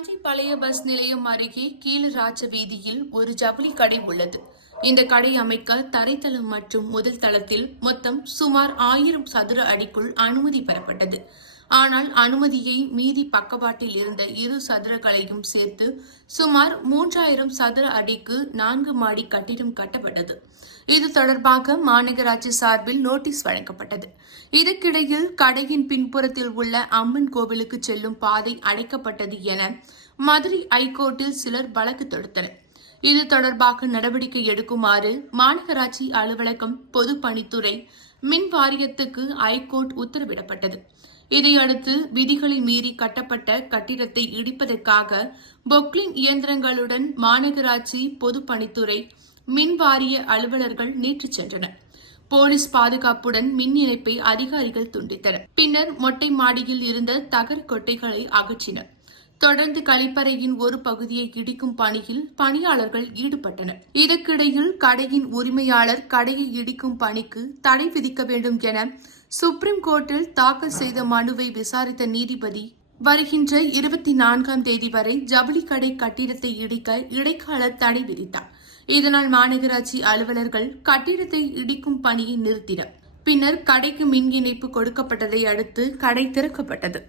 தஞ்சை பழைய பஸ் நிலையம் அருகே கீழராஜ வீதியில் ஒரு ஜவுளி கடை உள்ளது. இந்த கடை அமைக்க தரைத்தளம் மற்றும் முதல் தளத்தில் மொத்தம் சுமார் 1000 சதுர அடிக்குள் அனுமதி பெறப்பட்டது. ஆனால் அனுமதியை மீறி பக்கவாட்டில் இருந்த 2 சதுரங்களையும் சேர்த்து சுமார் 3000 சதுர அடிக்கு 4 மாடி கட்டிடம் கட்டப்பட்டது. இது தொடர்பாக மாநகராட்சி சார்பில் நோட்டீஸ் வழங்கப்பட்டது. இதற்கிடையில் கடையின் பின்புறத்தில் உள்ள அம்மன் கோவிலுக்கு செல்லும் பாதை அடைக்கப்பட்டது என மதுரை ஐகோர்ட்டில் சிலர் வழக்கு தொடுத்தனர். இது தொடர்பாக நடவடிக்கை எடுக்குமாறு மாநகராட்சி அலுவலகம், பொதுப்பணித்துறை, மின் வாரியத்துக்கு ஐகோர்ட் உத்தரவிடப்பட்டது. இதையடுத்து விதிகளை மீறி கட்டப்பட்ட கட்டிடத்தை இடிப்பதற்காக பொக்லிங் இயந்திரங்களுடன் மாநகராட்சி, பொதுப்பணித்துறை, மின் வாரிய அலுவலர்கள் நேற்று சென்றனர். போலீஸ் பாதுகாப்புடன் மின் இணைப்பை அதிகாரிகள் துண்டித்தனர். பின்னர் மொட்டை மாடியில் இருந்த தகர கொட்டைகளை அகற்றினர். தொடர்ந்து கழிப்பறையின் ஒரு பகுதியை இடிக்கும் பணியில் பணியாளர்கள் ஈடுபட்டனர். இதற்கிடையில் கடையின் உரிமையாளர் கடையை இடிக்கும் பணிக்கு தடை விதிக்க வேண்டும் என சுப்ரீம் கோர்ட்டில் தாக்கல் செய்த மனுவை விசாரித்த நீதிபதி வருகின்ற 24ஆம் தேதி வரை ஜவுளி கடை கட்டிடத்தை இடிக்க இடைக்கால தடை விதித்தார். இதனால் மாநகராட்சி அலுவலர்கள் கட்டிடத்தை இடிக்கும் பணியை நிறுத்தினர். பின்னர் கடைக்கு மின் இணைப்பு கொடுக்கப்பட்டதை அடுத்து கடை திறக்கப்பட்டது.